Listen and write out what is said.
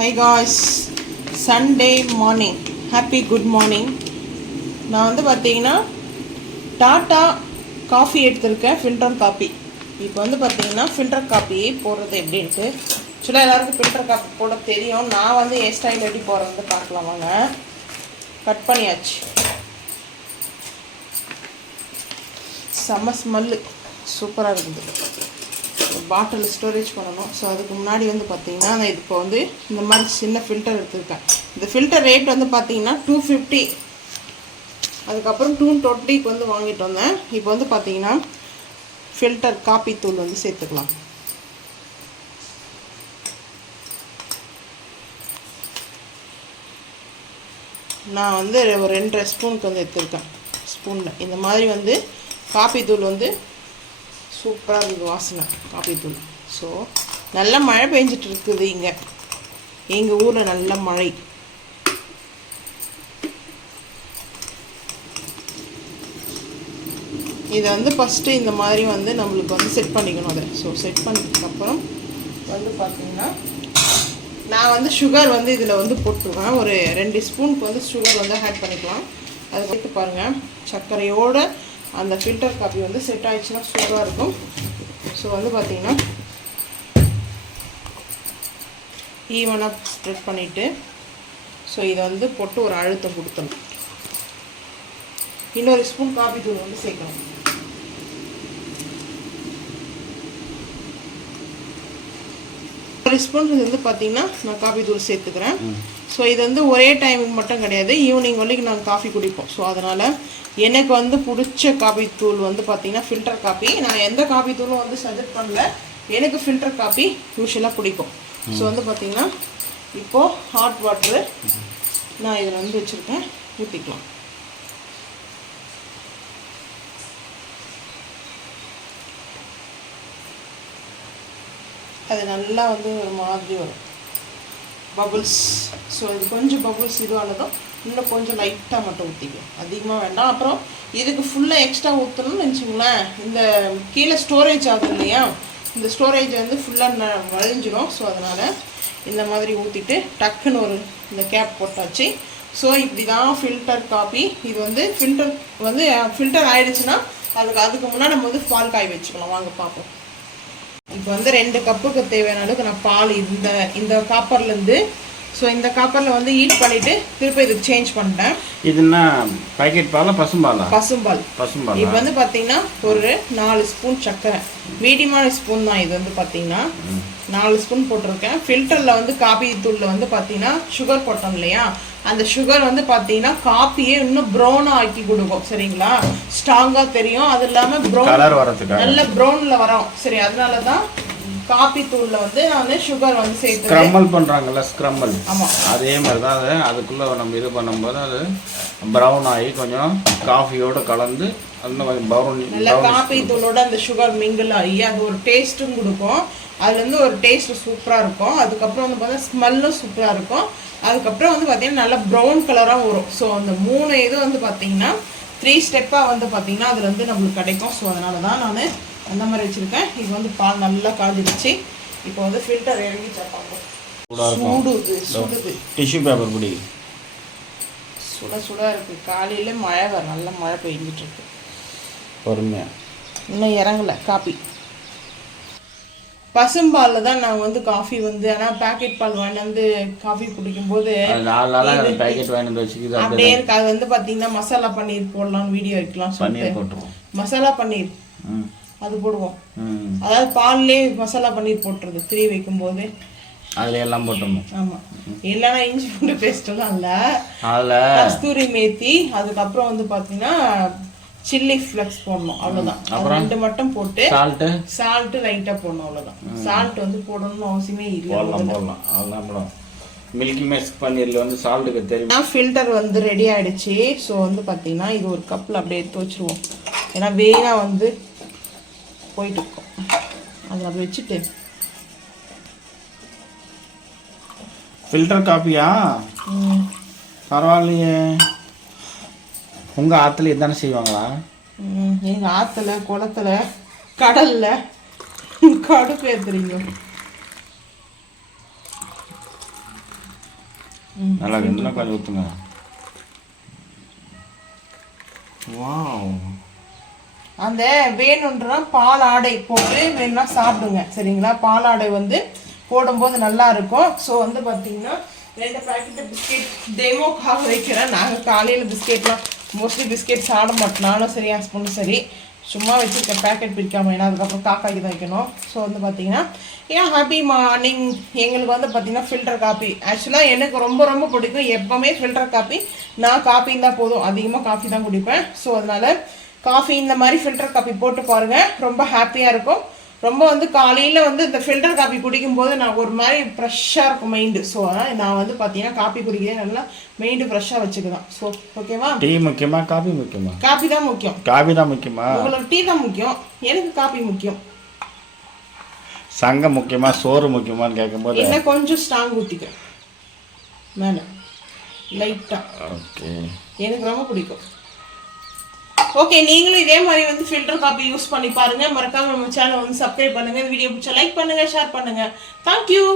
Hi guys, Sunday morning. Happy good morning. நான் வந்து பார்த்தீங்கன்னா டாட்டா காஃபி எடுத்திருக்கேன், ஃபில்டர் காப்பி. இப்போ வந்து பார்த்தீங்கன்னா ஃபில்டர் காப்பி போடுறது எப்படின்ட்டு ஆக்சுவலாக எல்லாருக்கும் ஃபில்டர் காப்பி போட தெரியும். நான் வந்து என் ஸ்டைல் எப்படி போடுறது பார்க்கலாம் வாங்க. கட் பண்ணியாச்சு. செம்ம ஸ்மெல்லு சூப்பராக இருக்குது. பாட்டில் ஸ்டோரேஜ் பண்ணணும். ஸோ அதுக்கு முன்னாடி வந்து பார்த்தீங்கன்னா நான் இப்போ வந்து இந்த மாதிரி சின்ன ஃபில்டர் எடுத்துருக்கேன். இந்த ஃபில்டர் ரேட் வந்து பார்த்தீங்கன்னா 250. அதுக்கப்புறம் 220க்கு வந்து வாங்கிட்டு வந்தேன். இப்போ வந்து பார்த்தீங்கன்னா ஃபில்டர் காப்பி தூள் வந்து சேர்த்துக்கலாம். நான் வந்து ஒரு 2.5 ஸ்பூனுக்கு வந்து எடுத்துருக்கேன். ஸ்பூனில் இந்த மாதிரி வந்து காப்பி தூள் வந்து சூப்பராக இருக்குது வாசனை காப்பி தூள். ஸோ நல்ல மழை பெஞ்சிட்டு இருக்குது இங்கே எங்கள் ஊரில், நல்ல மழை. இதை வந்து ஃபஸ்ட்டு இந்த மாதிரி வந்து நம்மளுக்கு வந்து செட் பண்ணிக்கணும் அதை. ஸோ செட் பண்ணதுக்கப்புறம் வந்து பார்த்திங்கன்னா நான் வந்து சுகர் வந்து இதில் வந்து போட்டுருவேன். ஒரு 2 ஸ்பூனுக்கு வந்து சுகர் வந்து ஆட் பண்ணிக்கலாம். அதை சேர்த்து பாருங்கள், சர்க்கரையோடு அந்த ஃபில்டர் காப்பி வந்து செட் ஆகிடுச்சுன்னா சூப்பராக இருக்கும். ஸோ வந்து பார்த்திங்கன்னா ஈவனாக ஸ்ப்ரெட் பண்ணிவிட்டு ஸோ இதை வந்து போட்டு ஒரு அழுத்தம் கொடுத்தணும். இன்னொரு ஸ்பூன் காப்பி தூள் வந்து சேர்க்கணும். ஒரு ஸ்பூன் வந்து பார்த்திங்கன்னா நான் காப்பி தூள் சேர்த்துக்கிறேன். ஸோ இது வந்து ஒரே டைமுக்கு மட்டும் கிடையாது, ஈவினிங் வரைக்கும் நாங்கள் காஃபி குடிப்போம். ஸோ அதனால் எனக்கு வந்து பிடிச்ச காப்பி தூள் வந்து பார்த்திங்கன்னா ஃபில்டர் காப்பி. நான் எந்த காப்பி தூளும் வந்து சஜெக்ட் பண்ணல, எனக்கு ஃபில்டர் காப்பி யூஸ்வலாக பிடிக்கும். ஸோ வந்து பார்த்திங்கன்னா இப்போது ஹாட் வாட்ரு நான் இதில் வந்து வச்சுருக்கேன், ஊற்றிக்கலாம். அது நல்லா வந்து ஒரு மாதிரி வரும் பபுள்ஸ். ஸோ இது கொஞ்சம் பபுள்ஸ் இதுவானதும் இன்னும் கொஞ்சம் லைட்டாக மட்டும் ஊற்றிக்கும், அதிகமாக வேண்டாம். அப்புறம் இதுக்கு ஃபுல்லாக எக்ஸ்ட்ரா ஊற்றணும்னு நினச்சிங்களேன், இந்த கீழே ஸ்டோரேஜ் ஆகுது இல்லையா, இந்த ஸ்டோரேஜ் வந்து ஃபுல்லாக வழிஞ்சிடும். ஸோ அதனால் இந்த மாதிரி ஊற்றிட்டு டக்குன்னு ஒரு இந்த கேப் போட்டாச்சு. ஸோ இப்படி தான் ஃபில்டர் காப்பி. இது வந்து ஃபில்டர் ஆகிடுச்சுன்னா அதுக்கு முன்னாடி நம்ம வந்து பால் காய் வச்சுக்கலாம். வாங்க பார்ப்போம். இப்போ வந்து 2 கப்புக்கு தேவையான அளவுக்கு நான் பால் இந்த காப்பர்லேருந்து, ஸோ இந்த காப்பரில் வந்து ஹீட் பண்ணிவிட்டு திருப்பி இதுக்கு சேஞ்ச் பண்ணிட்டேன். இதுன்னா பேக்கெட் பாலா பசும்பாலா? பசும்பால். இப்போ வந்து பார்த்தீங்கன்னா ஒரு 4 ஸ்பூன் சர்க்கரை, மீடியமான ஸ்பூன் தான் இது வந்து பார்த்தீங்கன்னா 4 ஸ்பூன் போட்டிருக்கேன். ஃபில்டரில் வந்து காப்பி தூளில் வந்து பார்த்தீங்கன்னா சுகர் போட்டோம் இல்லையா, அந்த சுகர் வந்து பார்த்தீங்கன்னா காப்பியே இன்னும் ப்ரௌனாக ஆக்கி கொடுக்கும். சரிங்களா, ஸ்ட்ராங்காக தெரியும். அது இல்லாமல் ப்ரௌன் நல்ல ப்ரௌனில் வரும். சரி, அதனால தான் காப்பி தூள்ல வந்து நான் சுகர் வந்து சேர்த்து ஸ்க்ரம்பிள் பண்றாங்கல்ல, ஸ்க்ரம்பிள். ஆமா, அதே மாதிரி தான் அது. அதுக்குள்ள நம்ம இது பண்ணும்போது அது ப்ரௌன் ஆகி கொஞ்சம் காஃபியோட கலந்து அந்த ப்ரௌன் நல்ல காப்பி தூளோட அந்த சுகர் மிங்கிள் ஆகி அது ஒரு டேஸ்ட்டும் கொடுக்கும். அதுல இருந்து ஒரு டேஸ்ட் சூப்பரா இருக்கும். அதுக்கப்புறம் வந்து பார்த்தா ஸ்மெல்லும் சூப்பரா இருக்கும். அதுக்கப்புறம் வந்து பார்த்தீங்கன்னா நல்ல ப்ரௌன் கலராக வரும். ஸோ அந்த 3 இது வந்து பார்த்தீங்கன்னா 3 ஸ்டெப்பாக வந்து பார்த்தீங்கன்னா அதுல இருந்து நம்மளுக்கு கிடைக்கும். ஸோ அதனால தான் நான் அந்த மாதிரி வச்சுருக்கேன். இது வந்து பால் நல்லா காஞ்சிடுச்சு. இப்போ வந்து ஃபில்டர் இறங்கி சுடுது. டிஷ்யூ பேப்பர் பிடி சுட இருக்குது. காலையில் மழை நல்ல மழை பெஞ்சிட்டு இருக்கு. பொறுமையாக இன்னும் இறங்கலை காப்பி. பசும்பாலில் தான் நான் வந்து காஃபி வந்து, ஆனால் பேக்கெட் பால் வாங்கிட்டு வந்து காஃபி குடிக்கும்போது பேக்கெட் வாங்கிட்டு வச்சுக்கிது அப்படியே இருக்கு. அது வந்து பார்த்தீங்கன்னா மசாலா பன்னீர் போடலாம்னு வீடியோ வைக்கலாம் சொல்லிட்டு மசாலா பன்னீர் அது போடுவோம். அதாவது பால்லே மசாலா பன்னீர் போட்டுருது 3 வைக்கும்போது அதுல எல்லாம் போட்டோம். ஆமா, இல்லைன்னா இஞ்சி பூண்டு பேஸ்ட்லாம் இல்லை, அதில் கஸ்தூரி மேத்தி, அதுக்கப்புறம் வந்து பார்த்தீங்கன்னா சில்லி ஃப்ளக்ஸ் போடணும். அவ்வளோதான். அப்புறம் 2 மட்டும் போட்டு சால்ட்டு லைட்டாக போடணும். அவ்வளோதான். சால்ட் வந்து போடணும்னு அவசியமே இல்லை. போடலாம். அதெல்லாம் மில்கி மிக்ஸ் பன்னீரில் வந்து சால்ட்டுக்கு தெரியும். ஃபில்டர் வந்து ரெடி ஆகிடுச்சு. ஸோ வந்து பார்த்தீங்கன்னா இது ஒரு கப்பில் அப்படியே எடுத்து வச்சுருவோம். ஏன்னா வெயிலாக வந்து போயிட்டு இருக்கோம். அதை அப்படி வச்சுட்டு ஃபில்டர் காப்பியா? பரவாயில்லையே. உங்கள் ஆற்றுல இதுதானே செய்வாங்களா? எங்கள் ஆற்றுல, குளத்துல, கடலில் கடுப்பு ஏற்றுறீங்க. நல்லா இன்னும் கொஞ்சம் ஊற்றுங்க. வாவ். அந்த வேணுன்றா பால் ஆடை போட்டு வேணும்னா சாப்பிடுங்க சரிங்களா. பால் ஆடை வந்து போடும்போது நல்லா இருக்கும். ஸோ வந்து பார்த்தீங்கன்னா 2 பேக்கெட்டு பிஸ்கெட் டெமோக்காக வைக்கிறேன். நாங்கள் காலையில் பிஸ்கெட்லாம் மோஸ்ட்லி பிஸ்கெட் சாப்பிட மாட்டோம். நானும் சரி ஹஸ்பண்டும் சரி சும்மா வச்சுருக்க பேக்கெட் பிரிக்காமல், ஏன்னா அதுக்கப்புறம் காக்காய்க்கு தான் வைக்கணும். ஸோ வந்து பார்த்தீங்கன்னா ஹாப்பி மார்னிங் எங்களுக்கு வந்து பார்த்தீங்கன்னா ஃபில்டர் காப்பி. ஆக்சுவலாக எனக்கு ரொம்ப ரொம்ப பிடிக்கும். எப்போவுமே ஃபில்டர் காப்பி. நான் காப்பி இருந்தால் போதும், அதிகமாக காஃபி தான் குடிப்பேன். ஸோ அதனால் காஃபி இந்த மாதிரி ஃபில்டர் காப்பி போட்டு பாருங்கள், ரொம்ப ஹாப்பியாக இருக்கும். ரொம்ப வந்து காலையில் வந்து இந்த ஃபில்டர் காப்பி குடிக்கும்போது நான் ஒரு மாதிரி ஃப்ரெஷ்ஷாக இருக்கும் மைண்டு. ஸோ நான் வந்து பார்த்தீங்கன்னா காப்பி குடிக்கிறேன், நல்லா மைண்டு ஃப்ரெஷ்ஷாக வச்சுக்கலாம். ஸோ ஓகேவா? டீ முக்கியமா காபி முக்கியமா? காப்பி தான் முக்கியம். காபி தான் முக்கியமா? உங்களுக்கு டீ தான் முக்கியம், எனக்கு காப்பி முக்கியம். சங்கம் முக்கியமா சோறு முக்கியமான்னு கேட்கும்போது என்ன கொஞ்சம் ஸ்ட்ராங் ஊற்றிக்க மேலே லைட்டாக. ஓகே, எனக்கு ரொம்ப பிடிக்கும். ஓகே, நீங்களும் இதே மாதிரி வந்து ஃபில்டர் காப்பி யூஸ் பண்ணி பாருங்க. மறக்காம நம்ம சேனல் வந்து சப்ஸ்கிரைப் பண்ணுங்க. இந்த வீடியோ பிடிச்சா லைக் பண்ணுங்க, ஷேர் பண்ணுங்க. தேங்க்யூ.